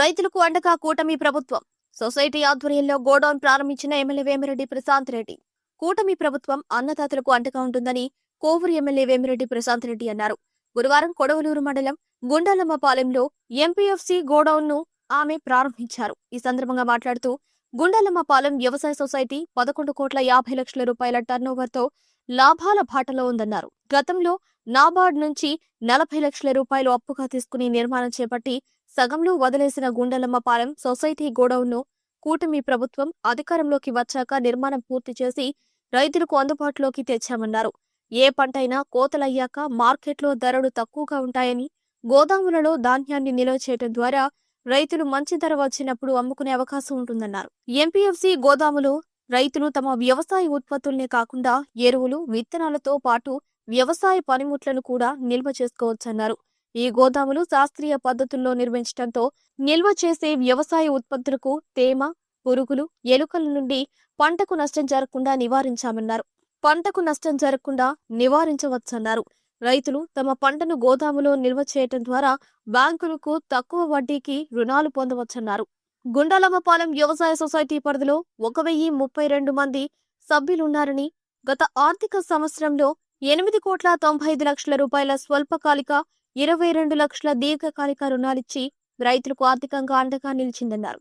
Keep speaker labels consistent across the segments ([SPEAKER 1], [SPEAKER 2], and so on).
[SPEAKER 1] రైతులకు అండగా కూటమి ప్రభుత్వం. సొసైటీ ఆధ్వర్యంలో గోడౌన్ ప్రారంభించిన ఎమ్మెల్యే వేమిరెడ్డి ప్రశాంత్ రెడ్డి. కూటమి ప్రభుత్వం అన్నదాతలకు అండగా ఉంటుందని కోవూరు ఎమ్మెల్యే వేమిరెడ్డి ప్రశాంత్ రెడ్డి అన్నారు. గురువారం కొడవలూరు మండలం గుండాలమ్మపాలెంలో ఎంపీఎఫ్సి గోడౌన్ను ఆమె ప్రారంభించారు. ఈ సందర్భంగా మాట్లాడుతూ గుండాలమ్మపాలెం వ్యవసాయ సొసైటీ పదకొండు కోట్ల యాభై లక్షల రూపాయల టర్నోవర్తో లాభాల బాటలో ఉందన్నారు. గతంలో నాబార్డ్ నుంచి నలభై లక్షల రూపాయలు అప్పుగా తీసుకుని నిర్మాణం చేపట్టి సగంలో వదిలేసిన గుండెలమ్మపాలెం సొసైటీ గోడౌన్ను కూటమి ప్రభుత్వం అధికారంలోకి వచ్చాక నిర్మాణం పూర్తి చేసి రైతులకు అందుబాటులోకి తెచ్చామన్నారు. ఏ పంటైనా కోతలయ్యాక మార్కెట్లో ధరలు తక్కువగా ఉంటాయని గోదాములలో ధాన్యాన్ని నిల్వ చేయడం ద్వారా రైతులు మంచి ధర వచ్చినప్పుడు అమ్ముకునే అవకాశం ఉంటుందన్నారు. ఎంపీఎఫ్సి గోదాములో రైతులు తమ వ్యవసాయ ఉత్పత్తుల్నే కాకుండా ఎరువులు విత్తనాలతో పాటు వ్యవసాయ పనిముట్లను కూడా నిల్వ చేసుకోవచ్చన్నారు. ఈ గోదాములు శాస్త్రీయ పద్ధతుల్లో నిర్మించడంతో నిల్వ చేసే వ్యవసాయ ఉత్పత్తులకు తేమ పురుగులు ఎలుకల నుండి పంటకు నష్టం జరగకుండా నివారించామన్నారు. పంటకు నష్టం జరగకుండా నివారించవచ్చన్నారు. రైతులు తమ పంటను గోదాములో నిల్వ చేయటం ద్వారా బ్యాంకులకు తక్కువ వడ్డీకి రుణాలు పొందవచ్చన్నారు. గుండాలమ్మపాలెం వ్యవసాయ సొసైటీ పరిధిలో ఒక వెయ్యి ముప్పై రెండు మంది సభ్యులున్నారని గత ఆర్థిక సంవత్సరంలో ఎనిమిది కోట్ల తొంభై ఐదు లక్షల రూపాయల స్వల్పకాలిక ఇరవై రెండు లక్షల దీర్ఘకాలిక రుణాలిచ్చి రైతులకు ఆర్థికంగా అండగా నిలిచిందన్నారు.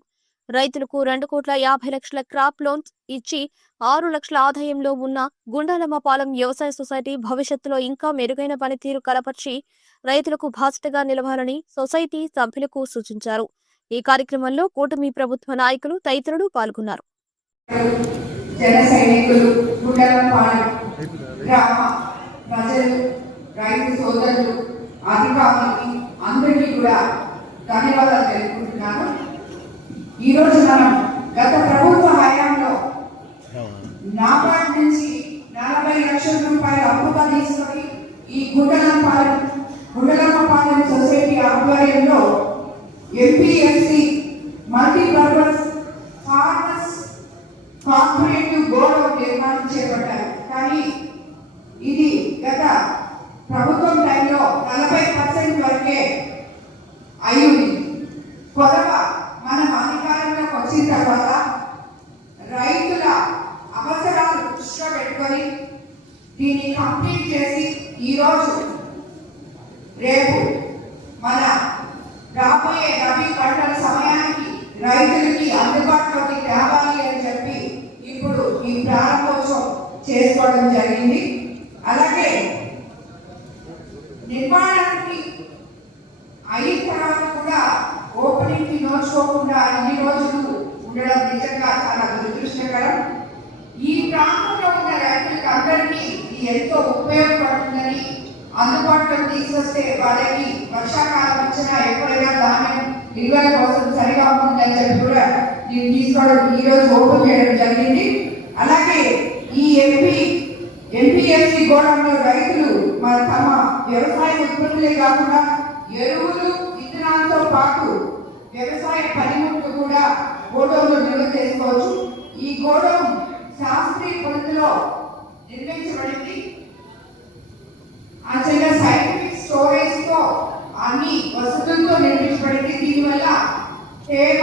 [SPEAKER 1] రైతులకు రెండు కోట్ల యాభై లక్షల క్రాప్ లోన్స్ ఇచ్చి ఆరు లక్షల ఆదాయంలో ఉన్న గుండాలమ్మపాలెం వ్యవసాయ సొసైటీ భవిష్యత్తులో ఇంకా మెరుగైన పనితీరు కలపర్చి రైతులకు బాసటగా నిలవాలని సొసైటీ సభ్యులకు సూచించారు. ఈ కార్యక్రమంలో కూటమి ప్రభుత్వ నాయకులు తదితరులు పాల్గొన్నారు.
[SPEAKER 2] జన సైనికులు గ్రామ ప్రజలు రైతు సోదరులు అధికారులకి అందరికీ కూడా ధన్యవాదాలు తెలుపుకుంటున్నాను. ఈరోజు మనం గత ప్రభుత్వ హయాంలో నాబార్డ్ నుంచి నలభై లక్షల రూపాయల అప్పుగా తీసుకొని ఈ గుండెలపాలెం పాలన సొసైటీ ఆధ్వర్యంలో MPSC multipurpose farmers concrete godown నిర్మాణం చేపట్టారు కానీ ఇది గత ప్రభుత్వం టైంలో నలభై పర్సెంట్ వరకే అయ్యింది కొరవ మనం అధికారంలోకి వచ్చిన తర్వాత రైతుల అవసరాలు దృష్టిలో పెట్టుకొని దీన్ని కంప్లీట్ చేసి ఈరోజు రేపు మన రాబోయే రబీ పంటల సమయానికి రైతులకి అందుబాటులోకి తేవాలి అని చెప్పి ఇప్పుడు ఈ ప్రారంభోత్సవం చేసుకోవడం జరిగింది. అలాగే నిర్మాణానికి అయిన తర్వాత కూడా ఓపెనింగ్కి నోచుకోకుండా ఇన్ని రోజులు ఉండడం నిజంగా చాలా దురదృష్టకరం. ఈ ప్రాంతం అందరికీ ఎంతో ఉపయోగపడుతుందని అందుబాటులో తీసుకొస్తే వాళ్ళకి వర్షాకాలం వచ్చినా ఎప్పుడైనా ధాన్యం నిల్వల కోసం సరిగా ఉంటుందని చెప్పి కూడా నేను తీసుకోవడం ఈ రోజు ఓపెన్ చేయడం జరిగింది. అలాగే ఈ ఎంపీ ఎంపీఎస్సీ గోడంలో రైతులు మన తమ వ్యవసాయ ఉత్పత్తులే కాకుండా ఎరువులు విత్తనాలతో పాటు వ్యవసాయ పనిముట్లు కూడా గోడౌన్లో నిల్వ చేసుకోవచ్చు. ఈ గోడౌన్ శాస్త్రీయ పద్ధతిలో నిర్మించబడింది అంతగా సైంటిఫిక్ స్టోరేజ్తో అన్ని వసతులతో నిర్మించబడింది. దీనివల్ల తేమ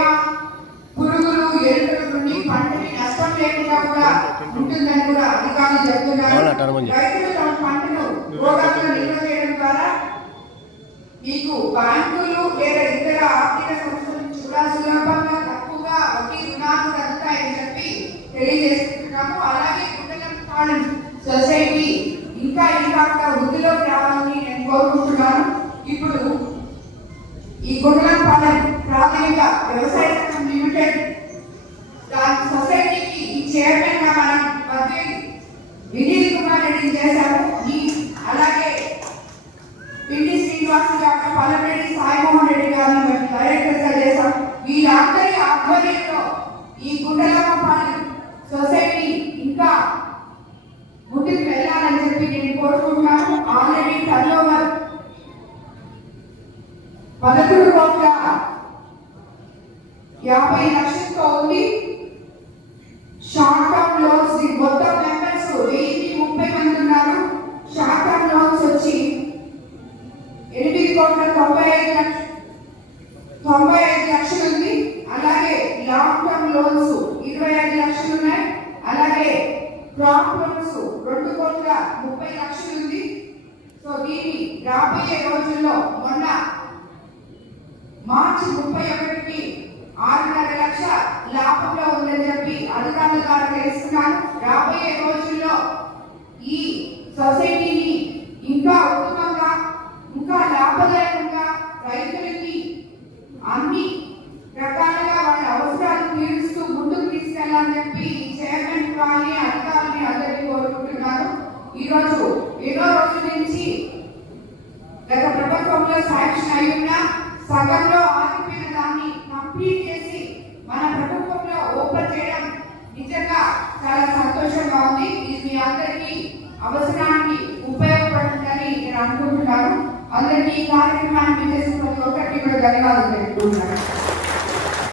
[SPEAKER 2] పురుగులు ఎరువుల నుండి పంటని నష్టం లేకుండా కూడా ఉంటుందని కూడా అధికారులు
[SPEAKER 3] చెప్పు.
[SPEAKER 2] రైతులు తమ పంటను గోదాములో నిల్వ చేయడం ద్వారా మీకు బ్యాంకులు లేదా ఇతర ఆర్థిక సంస్థల నుంచి కూడా సులభంగా తక్కువగా వడ్డీ రుణాలు అందుతాయని చెప్పి తెలియజేస్తున్నాము. అలాగే గుండెలపాలెం సొసైటీ ఇంకా ఇంకా వృద్ధిలోకి రావాలని నేను కోరుకుంటున్నాను. ఇప్పుడు ఈ గుండెలపాలెం ప్రాథమిక వ్యవసాయ సంఘం లిమిటెడ్ దాని సొసైటీకి ఈ చైర్మన్గా మనం మధ్య వినీల్ కుమార్ రెడ్డి చేశాము ఈ అలాగే పిండి శ్రీనివాస్ గారు పల్లెరెడ్డి సాయిమోహన్ రెడ్డి గారిని మేము డైరెక్టర్గా చేశాం వీళ్ళందరి ఆధ్వర్యంలో ఈ గుండెలమ్మపాలెం సొసైటీ ఇంకా ముందుకు వెళ్ళాలని చెప్పి నేను కోరుకుంటున్నాను ఆల్రెడీ టర్న్ ఓవర్ పదకొండు కోట్ల యాభై లక్షలతో ఉంది. షార్ట్ టర్మ్ లోన్స్ మొత్తం మెంబర్స్ వెయ్యి ముప్పై మంది ఉన్నారు. షార్ట్ టర్మ్ లోన్స్ వచ్చి ఎనిమిది కోట్ల తొంభై ఐదు లక్ష తొంభై ఐదు లక్షలు ఉంది. అలాగే లాంగ్ టర్మ్ లోన్స్ ఇరవై ఐదు లక్షలు ఉన్నాయి. అలాగే క్రాప్ లోన్స్ రెండు కోట్ల ముప్పై లక్షలు ఉంది. సో దీన్ని రాబోయే రోజుల్లో మొన్న మార్చి ముప్పై ఒకటికి ఆరున్నర లక్ష లాభంలో ఉందని చెప్పి అధికారుల ద్వారా తెలుసుకున్నాను రాబోయే రోజుల్లో ఈ సొసైటీని ఇంకా ఉత్తమంగా ఇంకా లాభదాయకంగా రైతులకి అన్ని రకాలుగా వాళ్ళ అవసరాలు తీరుస్తూ ముందుకు తీసుకెళ్ళాలని చెప్పి చైర్మన్ కానీ అధికారులని అందరినీ కోరుకుంటున్నాను. ఈరోజు ఎన్నో రోజు నుంచి గత ప్రభుత్వంలో శాంక్షన్ అయి ఉన్నా సగంలో ఆగిపోయిన దాన్ని కంప్లీట్ చేసి మన ప్రభుత్వంలో ఓపెన్ చేయడం నిజంగా చాలా సంతోషంగా ఉంది. ఇది మీ అందరికీ అవసరానికి ఉపయోగపడుతుందని నేను అనుకుంటున్నాను. అందరికీ ఈ కార్యక్రమాన్ని చేసిన ప్రతి ఒక్కరికి కూడా ధన్యవాదాలు తెలుపుకుంటున్నాను.